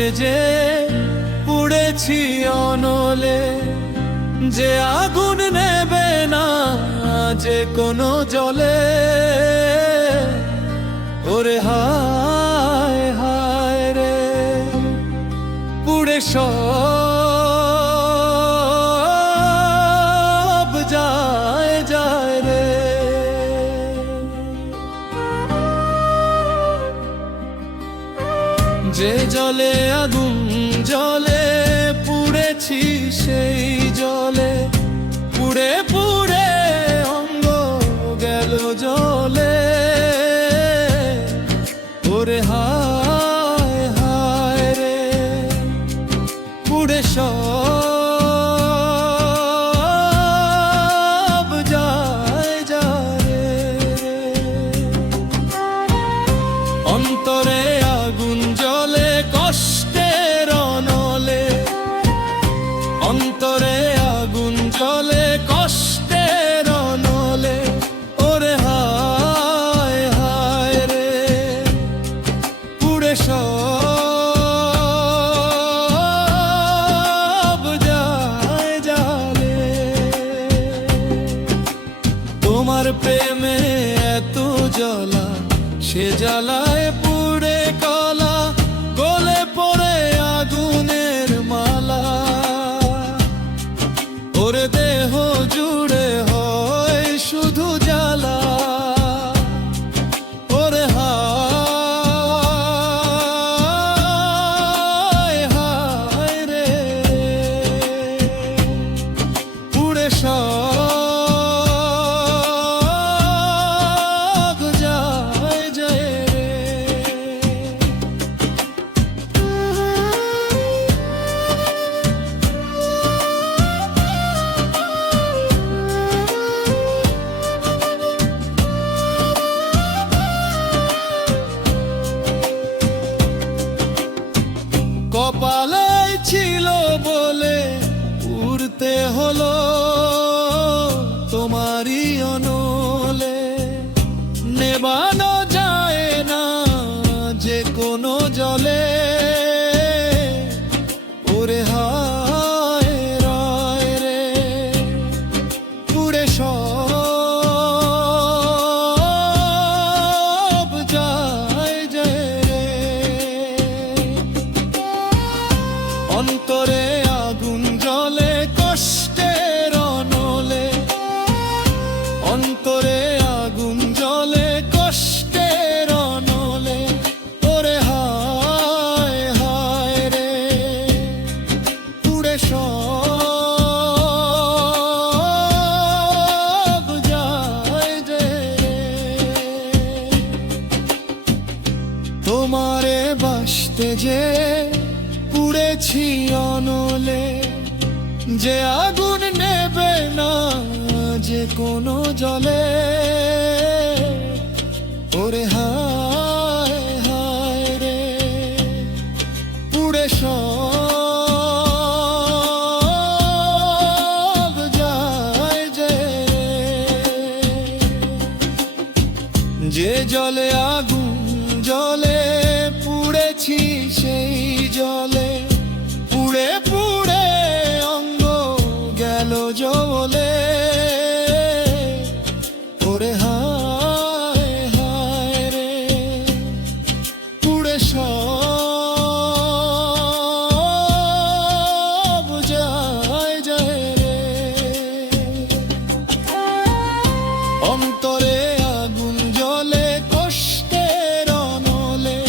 বাসতে যে পুড়েছি অনলে, যে আগুন নেবে না যে কোনো জলে। ওরে হায় হায় রে, পুড়ে সব যায় যায় রে। যে জলে আগুন জলে পুড়েছি সেই জলে, পুড়ে পুড়ে অঙ্গ গেল জলে। ওরে হায় হায় রে, পুড়ে সব যায় যায় রে। অন্তরে আগুন জ্বলে কষ্টের অনলে, অন্তরে আগুন জ্বলে কষ্টের অনলে। ওরে হায় হায় রে, পুড়ে সব যায় যায় রে। তোমার প্রেমে এত জ্বালা, সে জ্বালায় পুড়ে কলা, গলে পড়ে আগুনের মালা। ওরে দেহ জুড়ে হয় শুধু জ্বালা। ওরে হায় হায় রে, পুড়ে সব যায় যায় রে। কপালে ছিল বলে উড়তে হলো তোমারই অনলে। নেবানো যায় না যে কোনো জলে। ওরে হায় রায় রে, পুড়ে সব যায় যায় রে। অন্তরে আগুন জ্বলে কষ্টের অনলে, অন্তরে আগুন জ্বলে কষ্টের অনলে। ওরে হায় হায় রে, পুড়ে সব যায় যায় রে। তোমারে বাসতে যে পুড়েছি অনলে, যে আগুন নেবে না যে কোনো জলে। ওরে হায় হায় রে, পুড়ে সব যায় যায় রে। যে জলে আগুন জলে পুড়েছি সেই জলে, পুড়ে পুড়ে অঙ্গ গেল জলে। ওরে হায় হায় রে, পুড়ে সব যায় যায় রে। অন্তরে আগুন জ্বলে কষ্টের অনলে,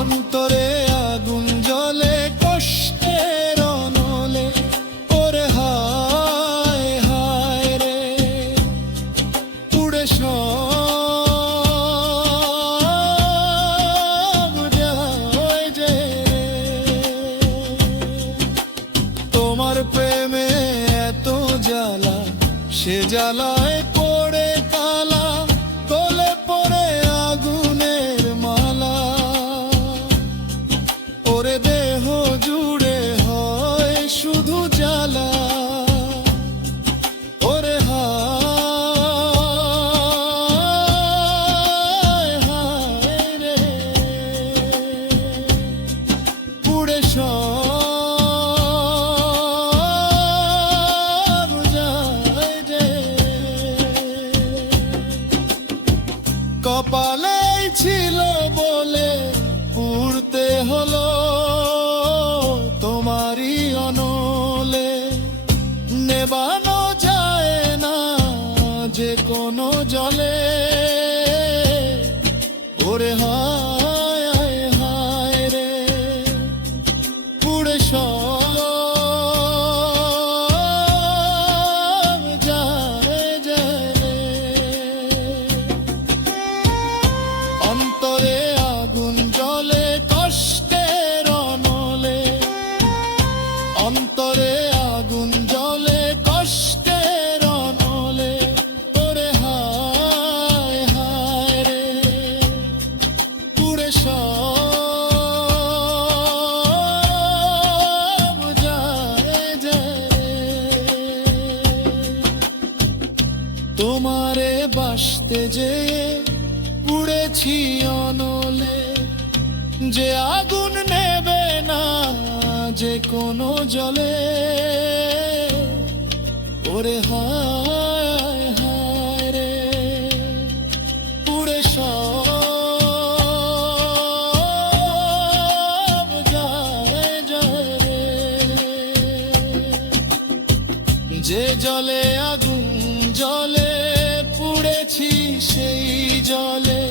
অন্তরে আগুন জ্বলে কষ্টের অনলে। ওরে হায় হায় রে, পুড়ে সব যায় যায় রে। তোমার প্রেমে এত জ্বালা, সে জ্বালায় পড়ে কালা, গলে পড়ে আগুনের মালা। ওরে দেহ জুড়ে হয় শুধু জ্বালা। ওরে হায় হায় রে, অন্তরে আগুন জ্বলে কষ্টের অনলে, ওরে হায় হায় রে, পুড়ে সব যায় যায় রে। তোমারে বাসতে যে পুড়েছি অনলে, যে আগুন নেবে না যে কোনো জলে, ওরে হায় হায় রে, পুড়ে সব যায় যায় রে। যে জলে আগুন জলে পুড়েছি সেই জলে